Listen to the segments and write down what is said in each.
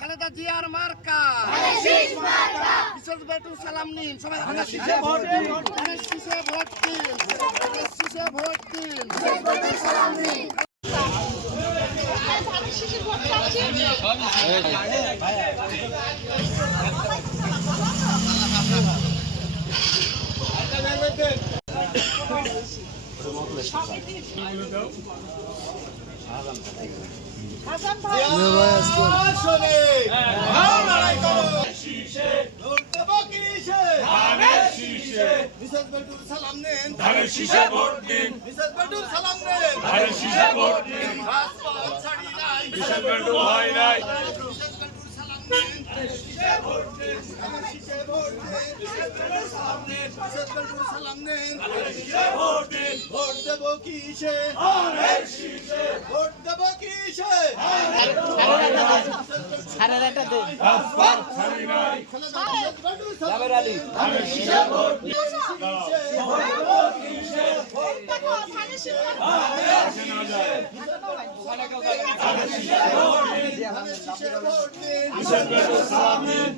খালেদা জিয়ার মার্কা বিশ্বব্যাটুর সালাম নিন সবাই ভোট দিন ধানের শীষে ভোট দিন, ধানের শীষে ভোট দিন, বিশাল বেটু হয় নাই, ভোট দেব কিসে ভোট দেব কিসে ধানের শীষে ভোট দিন, বিশাল বেটু সালাম নিন,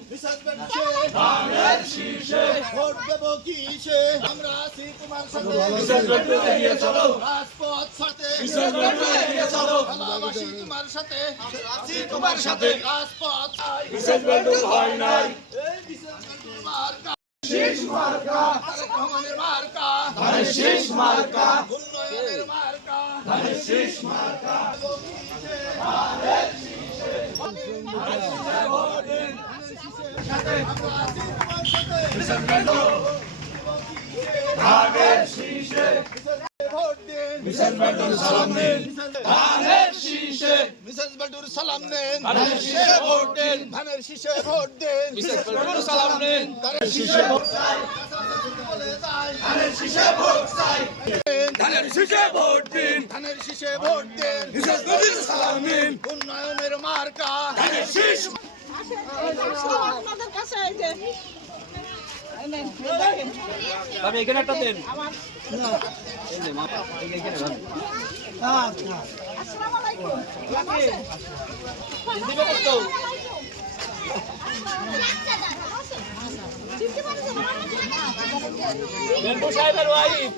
ধানের শীষে ভোট দেব কিসে আমরা আছি তোমার সাথে বিশাল বেটু এগিয়ে চলো, রাজপথ সাথে বিশাল বেটু এগিয়ে চলো, ভালোবাসি তোমার সাথে আছি তোমার সাথে, রাজপথ বিশাল বেটু হয় নাই, এই বিশাল বেটুর মার্কা শীষ মার্কা, তারেক রহমানের মার্কা ধানের শীষ মার্কা, উন্নয়নের মার্কা ধানের শীষ মার্কা, বিশাল বেটু ধানের শীষে ভোট দিন বিশাল বেটু সালাম নিন, ধানের শীষে মিসেস বেটুর সালাম নেন ধানের শীষে ভোট দিন, ধানের শীষে ভোট দেন বিশাল বেটু সালাম নিন, ধানের শীষে ভোট চাই, বলে যায় ধানের শীষে ভোট চাই, ধানের শীষে ভোট দিন, ধানের শীষে ভোট দেন বিশাল বেটু সালাম নিন, উন্নয়নের মার্কা ধানের শীষ আপনাদের কাছে এই যে আমি এখানে একটা দেন আসসালামু আলাইকুম বেলবু সাহেবের ওয়াইফ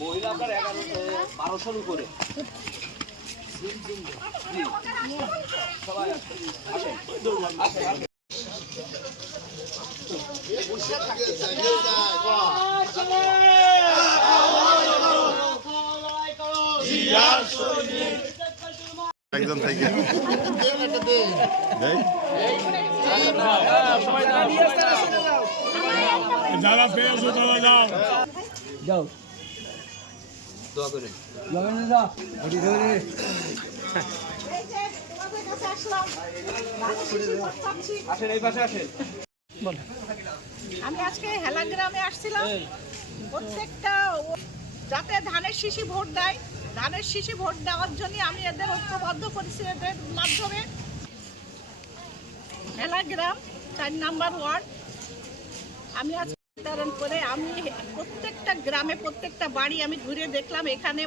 মহিলা আপনার 11-1200 উপরে সবাই আসেন একজন থেকে যারা পেয়েছো তারা যাও, যাও দোয়া করে যাও এই যে তোমাদের কাছে আসলাম আসেন এই পাশে আসেন আমি আজকে হেলা গ্রামে আসছিলাম প্রত্যেকটা যাতে ধানের শীষে ভোট দেয় ধানের শীষে ভোট দেওয়ার জন্য আমি এদের ঐক্যবদ্ধ করেছি এদের মাধ্যমে হেলা গ্রাম 4 নম্বর ওয়ার্ড আমি আজ নির্ধারণ করে আমি প্রত্যেকটা গ্রামে প্রত্যেকটা বাড়ি আমি ঘুরে দেখলাম এখানে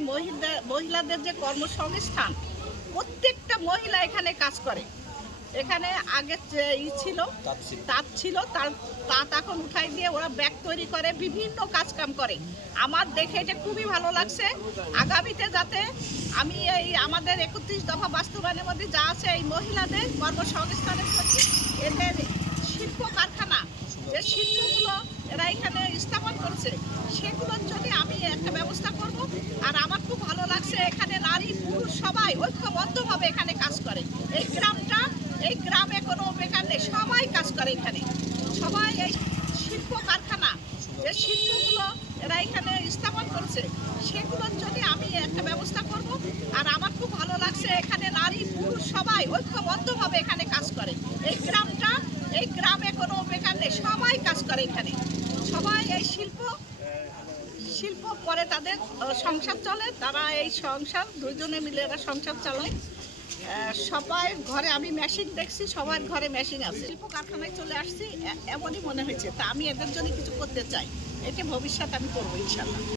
মহিলাদের যে কর্মসংস্থান প্রত্যেকটা মহিলা এখানে কাজ করে এখানে আগে ছিল তাঁত ছিল তাঁত এখন উঠাই দিয়ে ওরা ব্যাগ তৈরি করে বিভিন্ন কাজ কাম করে আমার দেখে এটা খুবই ভালো লাগছে আগামীতে যাতে আমি এই আমাদের 31 দফা বাস্তবায়নের মধ্যে যা আছে এই মহিলাদের কর্মসংস্থানের প্রতি এদের শিল্প কারখানা যে শিল্পগুলো এরা এখানে স্থাপন করেছে সেগুলোর জন্য আমি একটা ব্যবস্থা করব আর আমার খুব ভালো লাগছে এখানে নারী পুরুষ সবাই ঐক্যবদ্ধভাবে এখানে কাজ করে এই গ্রামে কোনো বেকার নেই সবাই কাজ করে এখানে সবাই এই শিল্প কারখানা যে শিল্পগুলো এরা এখানে স্থাপন করেছে সেগুলোর জন্য আমি একটা ব্যবস্থা করব আর আমার খুব ভালো লাগছে এখানে নারী পুরুষ সবাই ঐক্যবদ্ধভাবে এখানে কাজ করে এই গ্রামে কোনো বেকার নেই সবাই কাজ করে শিল্প করে তাদের সংসার চলে, তারা এই সংসার দুজনে মিলে এরা সংসার চালায়। সবাই ঘরে আমি মেশিন দেখছি, সবার ঘরে মেশিন আছে। শিল্প কারখানায় চলে আসছি এমনই মনে হয়েছে। তা আমি এদের জন্য কিছু করতে চাই, এটা ভবিষ্যৎ আমি করবো ইনশাল্লাহ।